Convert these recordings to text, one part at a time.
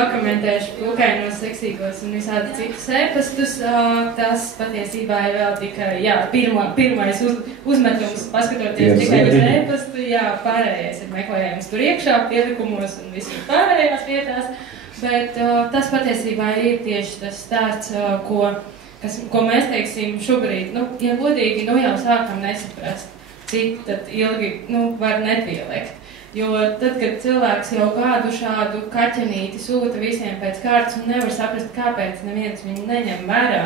Dokumentēšu pūkainos, seksīgos un visādi citus ēpastus. Tas patiesībā ir vēl tikai pirmais uzmetums, paskatoties tikai uz ēpastu. Pārējais ir meklējums tur iekšā, pielikumos un visur pārējās vietās. Bet tas patiesībā ir tieši tas stāsts, ko mēs teiksim šobrīd, ja godīgi, jau sākam nesaprast, cik tad ilgi var nepielikt. Jo tad, kad cilvēks jau kādu šādu kaķenīti sūta visiem pēc kārtas un nevar saprast, kāpēc neviens viņu neņem vērā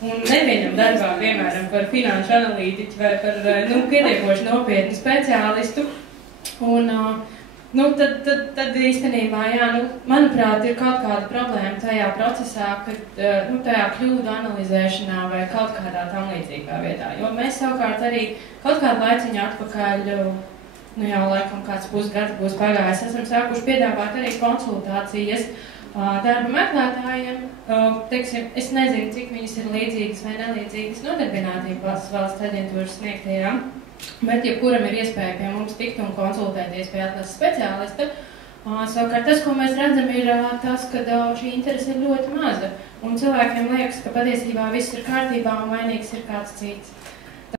un nepieņem darbā, piemēram, par finanšu analītiķu vai par pietiekoši nopietnu speciālistu. Un, tad īstenībā, manuprāt, ir kaut kāda problēma tajā procesā, kad tajā kļūdu analizēšanā vai kaut kādā tam līdzīgā vietā. Jo mēs savukārt arī kaut kādu laiciņu atpakaļ, jau laikam kāds pusgads būs pagājis, esam sākuši piedāvāt arī konsultācijas darba meklētājiem. Teiksim, es nezinu, cik viņas ir līdzīgas vai nelīdzīgas nodarbinātības valsts aģentūras sniegtajām, bet jebkuram ir iespēja pie mums tikt un konsultēties pie atlases speciālista. Savukārt tas, ko mēs redzam, ir tas, ka šī interese ir ļoti maza, un cilvēkiem liekas, ka patiesībā viss ir kārtībā un vainīgs ir kāds cits.